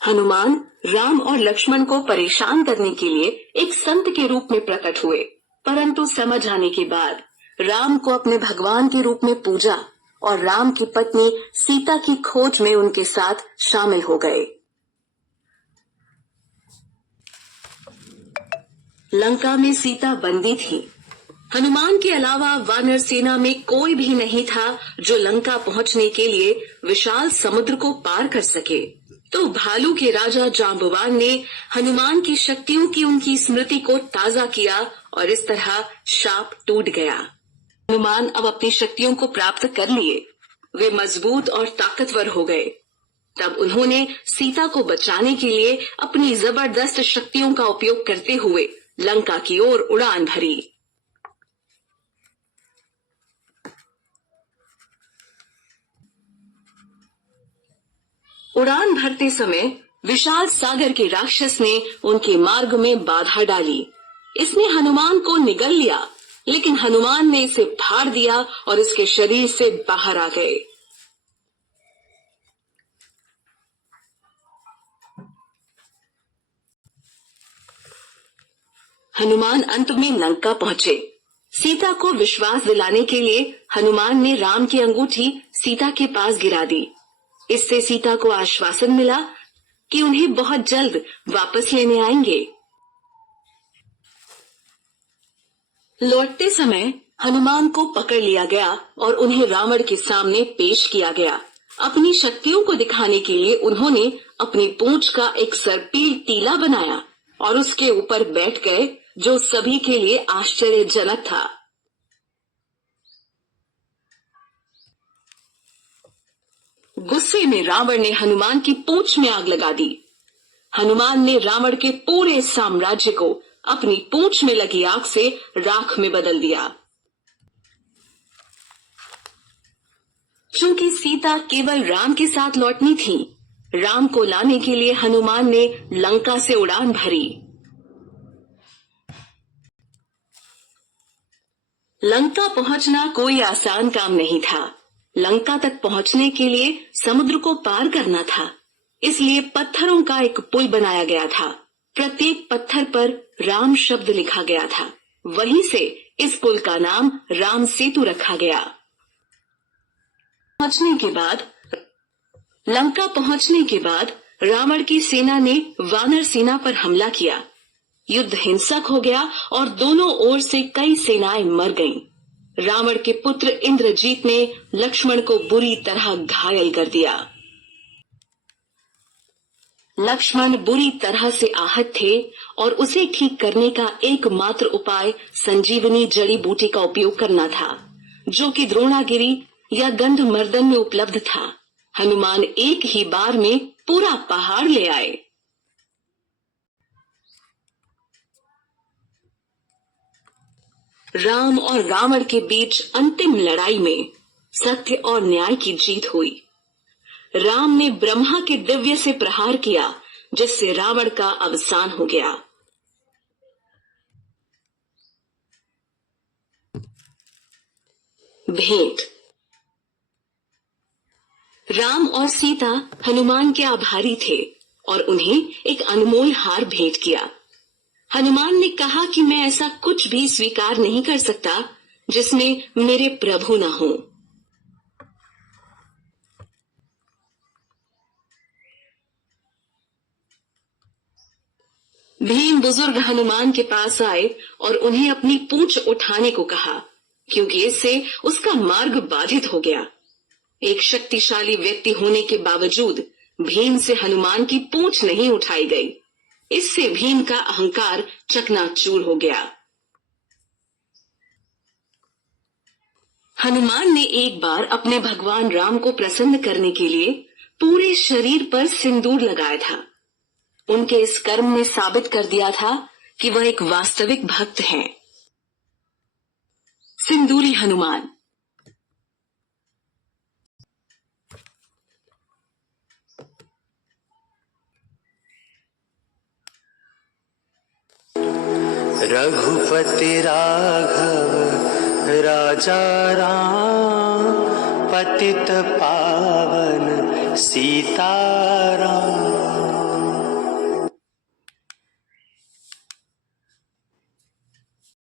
हनुमान राम और लक्ष्मण को परेशान करने के लिए एक संत के रूप में प्रकट हुए, परंतु समझ आने के बाद राम को अपने भगवान के रूप में पूजा और राम की पत्नी सीता की खोज में उनके साथ शामिल हो गए। लंका में सीता बंदी थी। हनुमान के अलावा वानर सेना में कोई भी नहीं था जो लंका पहुंचने के लिए विशाल समुद्र को पार कर सके। तो भालू के राजा जांबवान ने हनुमान की शक्तियों की उनकी स्मृति को ताजा किया और इस तरह शाप टूट गया। हनुमान अब अपनी शक्तियों को प्राप्त कर लिए। वे मजबूत और ताकतवर हो गए। तब उन्होंने सीता को बचाने के लिए अपनी जबरदस्त शक्तियों का उपयोग करते हुए लंका की ओर उड़ान भरी। उड़ान भरते समय विशाल सागर के राक्षस ने उनके मार्ग में बाधा डाली। इसने हनुमान को निगल लिया, लेकिन हनुमान ने इसे फाड़ दिया और इसके शरीर से बाहर आ गए। हनुमान अंत में लंका पहुंचे। सीता को विश्वास दिलाने के लिए हनुमान ने राम की अंगूठी सीता के पास गिरा दी। इससे सीता को आश्वासन मिला कि उन्हें बहुत जल्द वापस लेने आएंगे। लौटते समय हनुमान को पकड़ लिया गया और उन्हें रावण के सामने पेश किया गया। अपनी शक्तियों को दिखाने के लिए उन्होंने अपनी पूंछ का एक सर्पील टीला बनाया और उसके ऊपर बैठ गए, जो सभी के लिए आश्चर्यजनक था। गुस्से में रावण ने हनुमान की पूंछ में आग लगा दी। हनुमान ने रावण के पूरे साम्राज्य को अपनी पूंछ में लगी आग से राख में बदल दिया। चूंकि सीता केवल राम के साथ लौटनी थी, राम को लाने के लिए हनुमान ने लंका से उड़ान भरी। लंका पहुंचना कोई आसान काम नहीं था। लंका तक पहुंचने के लिए समुद्र को पार करना था, इसलिए पत्थरों का एक पुल बनाया गया था। प्रत्येक पत्थर पर राम शब्द लिखा गया था। वहीं से इस पुल का नाम राम सेतु रखा गया। लंका पहुंचने के बाद रावण की सेना ने वानर सेना पर हमला किया। युद्ध हिंसक हो गया और दोनों ओर से कई सेनाएं मर गईं। रावण के पुत्र इंद्रजीत ने लक्ष्मण को बुरी तरह घायल कर दिया। लक्ष्मण बुरी तरह से आहत थे और उसे ठीक करने का एकमात्र उपाय संजीवनी जड़ी बूटी का उपयोग करना था, जो कि द्रोणागिरी या गंधमर्दन में उपलब्ध था। हनुमान एक ही बार में पूरा पहाड़ ले आए। राम और रावण के बीच अंतिम लड़ाई में सत्य और न्याय की जीत हुई। राम ने ब्रह्मा के दिव्य से प्रहार किया, जिससे रावण का अवसान हो गया। भेंट। राम और सीता हनुमान के आभारी थे और उन्हें एक अनमोल हार भेंट किया। हनुमान ने कहा कि मैं ऐसा कुछ भी स्वीकार नहीं कर सकता जिसमें मेरे प्रभु न हो। भीम बुजुर्ग हनुमान के पास आए और उन्हें अपनी पूंछ उठाने को कहा, क्योंकि इससे उसका मार्ग बाधित हो गया। एक शक्तिशाली व्यक्ति होने के बावजूद भीम से हनुमान की पूंछ नहीं उठाई गई। इससे भीम का अहंकार चकनाचूर हो गया। हनुमान ने एक बार अपने भगवान राम को प्रसन्न करने के लिए पूरे शरीर पर सिंदूर लगाया था। उनके इस कर्म ने साबित कर दिया था कि वह एक वास्तविक भक्त हैं। सिंदूरी हनुमान। रघुपति राघव राजा राम, पतित पावन सीताराम।